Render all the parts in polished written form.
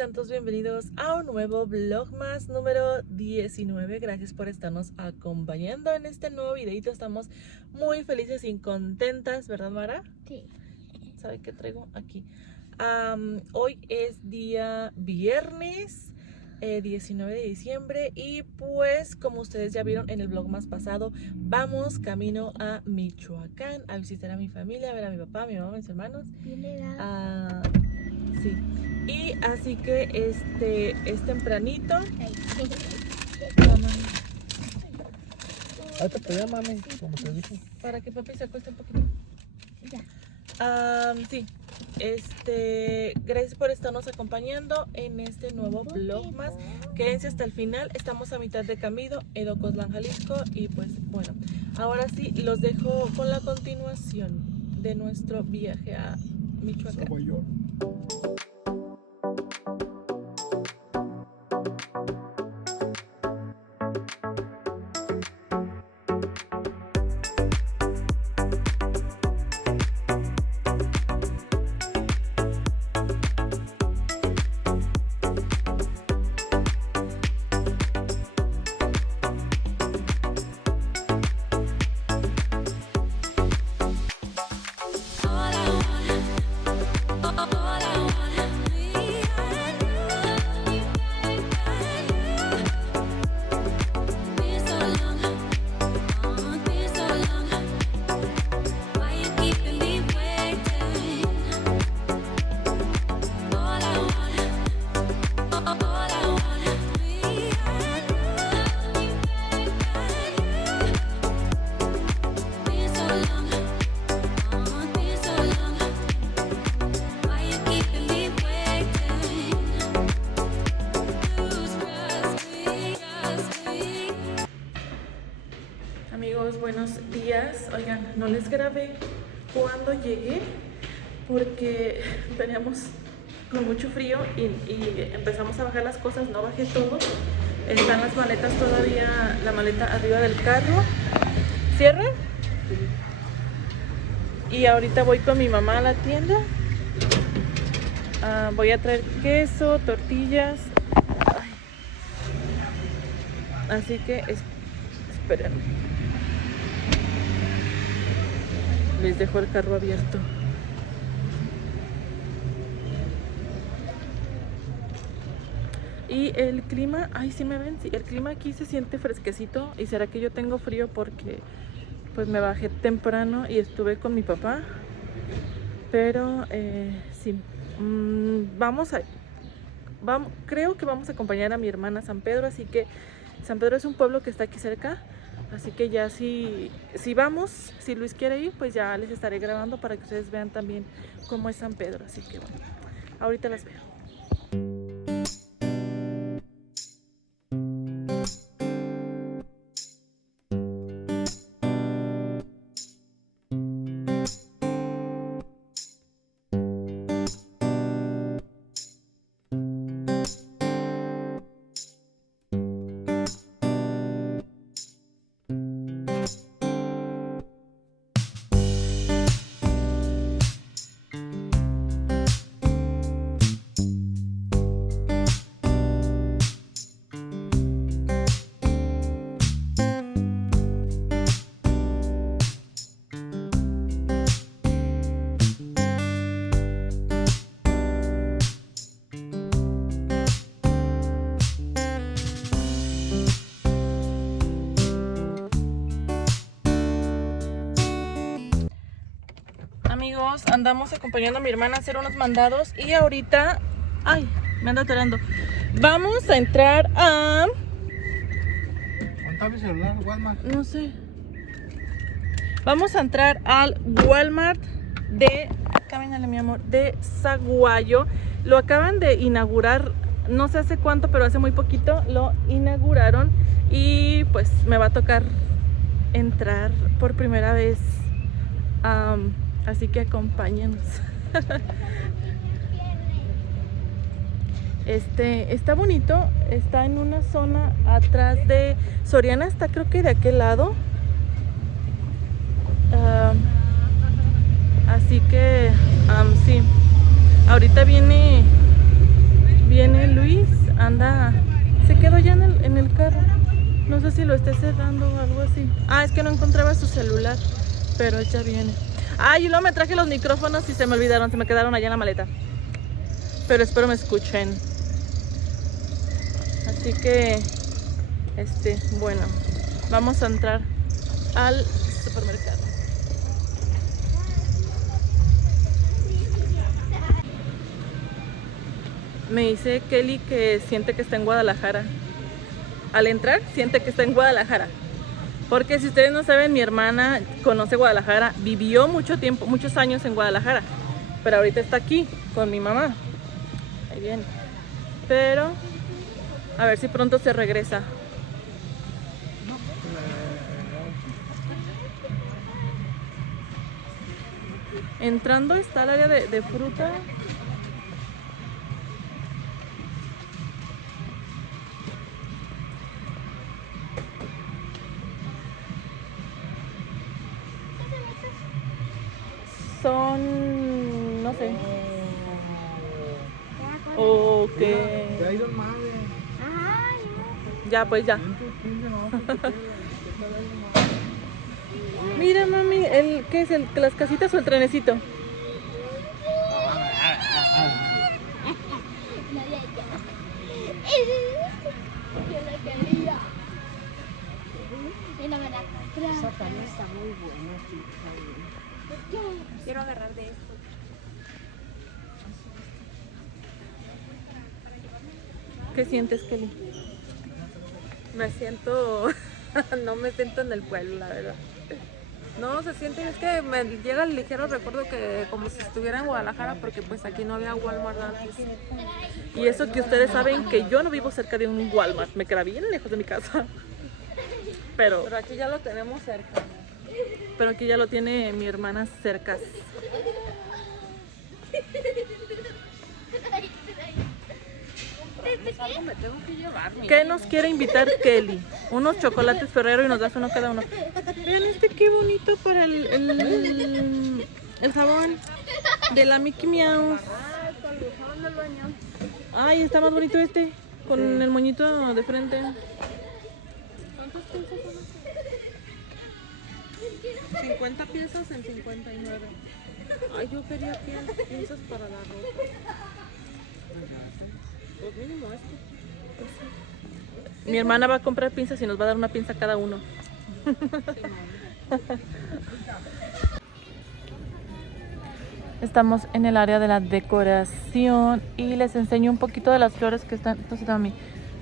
sean todos bienvenidos a un nuevo Vlogmas número 19. Gracias por estarnos acompañando en este nuevo videito. Estamos muy felices y contentas, ¿verdad, Mara? Sí. ¿Sabe qué traigo aquí? Hoy es día viernes 19 de diciembre y pues como ustedes ya vieron en el Vlogmas pasado, vamos camino a Michoacán a visitar a mi familia, a ver a mi papá, a mi mamá, a mis hermanos. Sí. Y así que es tempranito. Ahorita te llamo, mami, como te dije. Para que papi se acueste un poquito. Ya. Sí. Gracias por estarnos acompañando en este nuevo Vlogmas. Quédense hasta el final. Estamos a mitad de camino en Ocotlán, Jalisco. Y pues bueno, ahora sí los dejo con la continuación de nuestro viaje a Michoacán. Amigos, buenos días. Oigan, no les grabé cuando llegué porque veníamos con mucho frío y empezamos a bajar las cosas. No bajé todo. Están las maletas todavía, la maleta arriba del carro. ¿Cierra? Y ahorita voy con mi mamá a la tienda. Voy a traer queso, tortillas. Ay. Así que espérenme. Les dejo el carro abierto. Y el clima, ay, sí me ven, sí, el clima aquí se siente fresquecito. Y será que yo tengo frío porque pues me bajé temprano y estuve con mi papá. Pero sí, creo que vamos a acompañar a mi hermana a San Pedro. Así que San Pedro es un pueblo que está aquí cerca. Así que ya si vamos, si Luis quiere ir, pues ya les estaré grabando para que ustedes vean también cómo es San Pedro. Así que bueno, ahorita las veo. Amigos, andamos acompañando a mi hermana a hacer unos mandados y ahorita, ay, me ando atorando. Vamos a entrar a... ¿Dónde está mi celular, Walmart? No sé. Vamos a entrar al Walmart de... Camínale, mi amor, de Saguayo. Lo acaban de inaugurar, no sé hace cuánto, pero hace muy poquito lo inauguraron. Y pues me va a tocar entrar por primera vez. Así que acompáñenos. Está bonito, está en una zona atrás de Soriana, está creo que de aquel lado. Así que sí, ahorita viene Viene Luis, anda, se quedó ya en el carro. No sé si lo esté cerrando o algo así. Ah, es que no encontraba su celular, pero ya viene. Ay, y luego me traje los micrófonos y se me olvidaron, se me quedaron allá en la maleta. Pero espero me escuchen. Así que, bueno, vamos a entrar al supermercado. Me dice Kelly que siente que está en Guadalajara. Al entrar, siente que está en Guadalajara. Porque si ustedes no saben, mi hermana conoce Guadalajara. Vivió mucho tiempo, muchos años en Guadalajara. Pero ahorita está aquí con mi mamá. Ahí viene. Pero, a ver si pronto se regresa. Entrando está el área de fruta. Son, no sé. Ok. Ya Iron Man, Ya, pues ya. Mira, mami, ¿qué es las casitas o el trenecito? Esa también está muy buena, quiero agarrar de esto. ¿Qué sientes, Kelly? Me siento, no me siento en el pueblo, la verdad. No, se siente, es que me llega el ligero recuerdo que como si estuviera en Guadalajara, porque pues aquí no había Walmart antes. Y eso que ustedes saben que yo no vivo cerca de un Walmart, me queda bien lejos de mi casa. Pero aquí ya lo tenemos cerca. Pero aquí ya lo tiene mi hermana cerca. Algo me tengo que llevar. ¿Qué nos quiere invitar Kelly? Unos chocolates Ferrero y nos das uno cada uno. Vean qué bonito para el jabón de la Mickey Mouse. Ay, con el jabón del baño. Ay, está más bonito con el moñito de frente. ¿Cuántas piezas son? 50 piezas en 59. Ay, yo quería piezas para la ropa. Pues mínimo esto. Mi hermana va a comprar pinzas y nos va a dar una pinza cada uno. Estamos en el área de la decoración y les enseño un poquito de las flores que están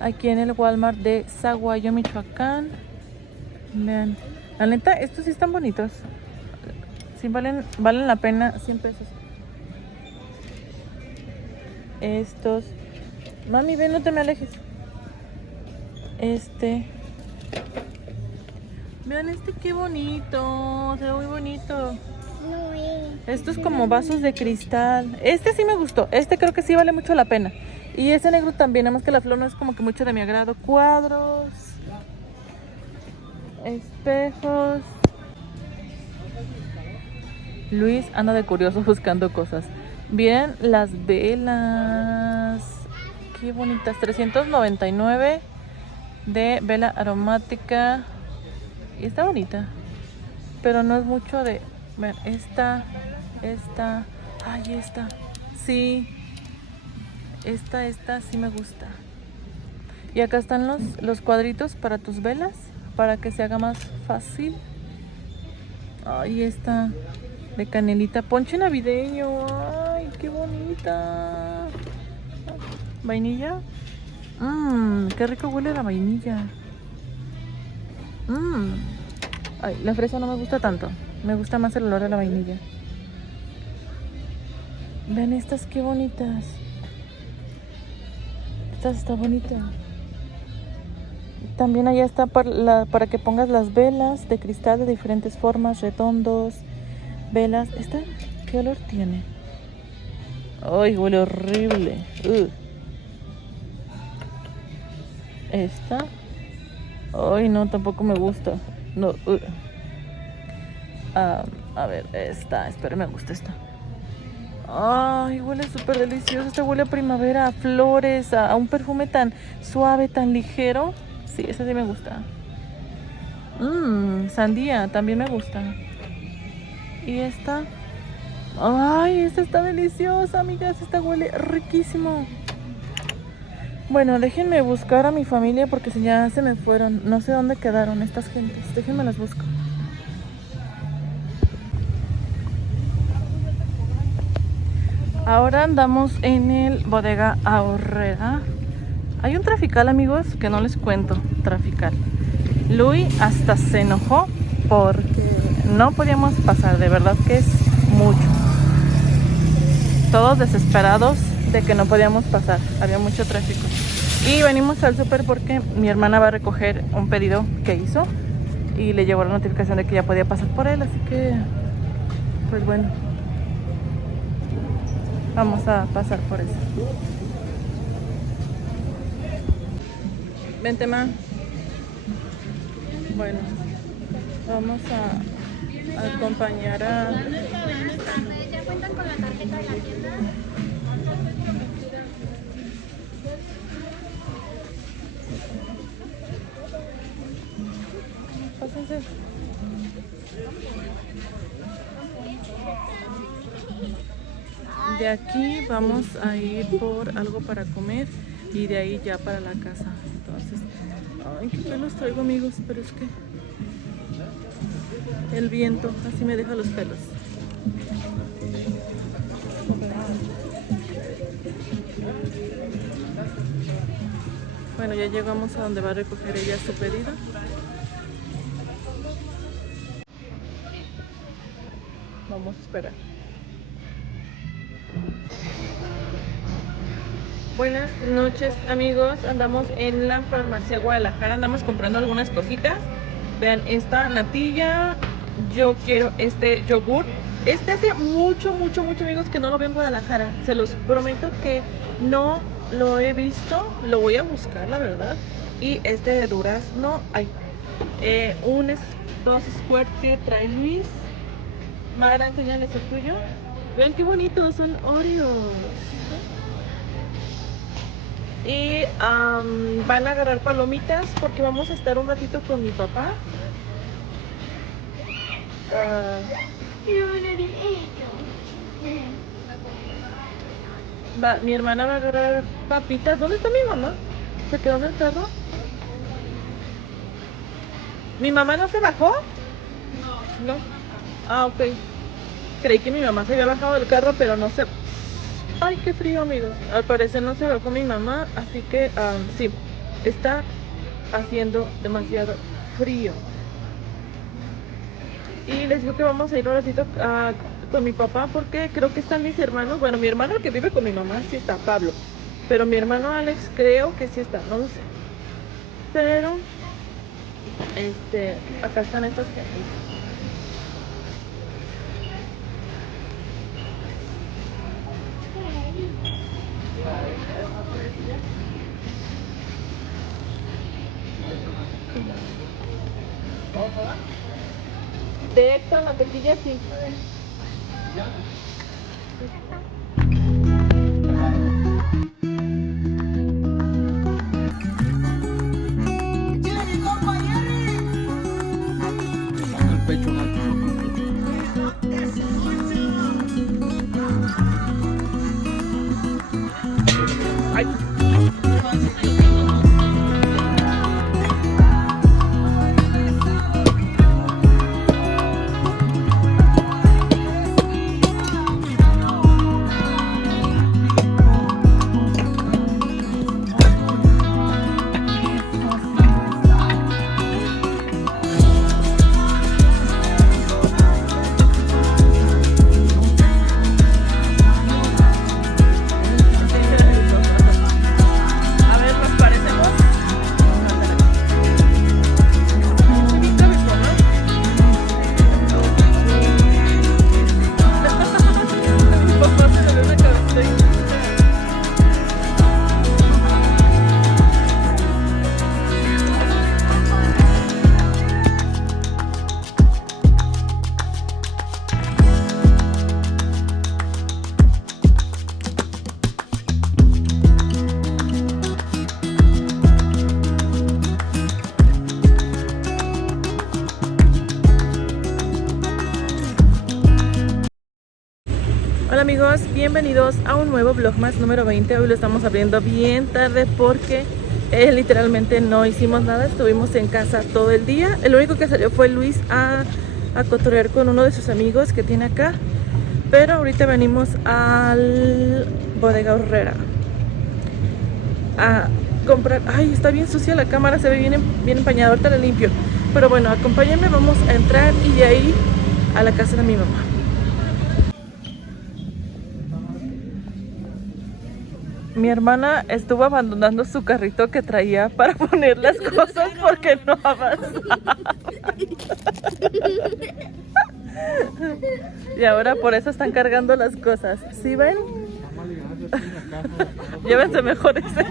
aquí en el Walmart de Saguayo, Michoacán. Vean, la neta, estos sí están bonitos. Sí valen la pena. 100 pesos. Estos. Mami, ven, no te me alejes. Vean qué bonito. Se ve muy bonito. Estos como vasos de cristal. Este sí me gustó. Creo que sí vale mucho la pena. Y ese negro también, nada más que la flor no es como que mucho de mi agrado. Cuadros. Espejos. Luis anda de curioso buscando cosas. Bien, las velas. Qué bonitas. 399 de vela aromática. Y está bonita. Pero no es mucho de... Vean, esta. Ay, esta. Sí. Esta sí me gusta. Y acá están los cuadritos para tus velas. Para que se haga más fácil. Ay, esta de canelita. Ponche navideño. Ay, qué bonita. Vainilla. Qué rico huele la vainilla. Ay, la fresa no me gusta tanto. Me gusta más el olor de la vainilla. Vean estas, qué bonitas. Esta está bonita. También allá está para que pongas las velas de cristal de diferentes formas, redondos, velas. ¿Esta qué olor tiene? Ay, huele horrible. Esta. Ay, no, tampoco me gusta. No. A ver, esta. Espera, me gusta esta. Ay, huele súper delicioso. Este huele a primavera, a flores, a un perfume tan suave, tan ligero. Sí, ese sí me gusta. Sandía, también me gusta. Y esta. Ay, esta está deliciosa, amigas. Esta huele riquísimo. Bueno, déjenme buscar a mi familia porque ya se me fueron. No sé dónde quedaron estas gentes. Déjenme las busco. Ahora andamos en el Bodega Aurrera. Hay un trafical, amigos, que no les cuento. Trafical. Luis hasta se enojó porque no podíamos pasar. De verdad que es mucho. Todos desesperados de que no podíamos pasar. Había mucho tráfico. Y venimos al súper porque mi hermana va a recoger un pedido que hizo. Y le llegó la notificación de que ya podía pasar por él. Así que, pues bueno. Vamos a pasar por eso. Vente, ma. Bueno, vamos a acompañar a... ¿Ya cuentan con la tarjeta de la tienda? Pásense. De aquí vamos a ir por algo para comer y de ahí ya para la casa. Entonces, ay, qué pelos traigo, amigos, pero es que el viento así me deja los pelos. Bueno, ya llegamos a donde va a recoger ella su pedido. Vamos a esperar. Buenas noches, amigos. Andamos en la farmacia Guadalajara. Andamos comprando algunas cositas. Vean esta natilla. Yo quiero este yogur. Este hace mucho, amigos, que no lo veo en Guadalajara. Se los prometo que no lo he visto. Lo voy a buscar, la verdad. Y este de durazno. Hay dos squares que trae Luis. Mara, enseñales el tuyo. Vean qué bonitos, son Oreos. Y van a agarrar palomitas porque vamos a estar un ratito con mi papá. Mi hermana va a agarrar papitas. ¿Dónde está mi mamá? ¿Se quedó en el carro? ¿Mi mamá no se bajó? No. Ah, ok. Creí que mi mamá se había bajado del carro, pero no se... Ay, qué frío, amigos. Al parecer no se bajó mi mamá, así que sí, está haciendo demasiado frío. Y les digo que vamos a ir un ratito con mi papá porque creo que están mis hermanos. Bueno, mi hermano que vive con mi mamá sí está, Pablo. Pero mi hermano Alex creo que sí está, no lo sé. Pero, acá están estos gentes. De extra la tortilla, sí. Saca el pecho, ¿no? Ay. A ver, bienvenidos a un nuevo Vlogmas número 20. Hoy lo estamos abriendo bien tarde porque literalmente no hicimos nada, estuvimos en casa todo el día. El único que salió fue Luis a cotorrear con uno de sus amigos que tiene acá. Pero ahorita venimos al Bodega Aurrera a comprar. Ay, está bien sucia la cámara, se ve bien empañada, ahorita la limpio. Pero bueno, acompáñenme, vamos a entrar y de ahí a la casa de mi mamá. Mi hermana estuvo abandonando su carrito que traía para poner las cosas porque no avanzaba. Y ahora por eso están cargando las cosas. ¿Sí ven? Llévense mejor ese.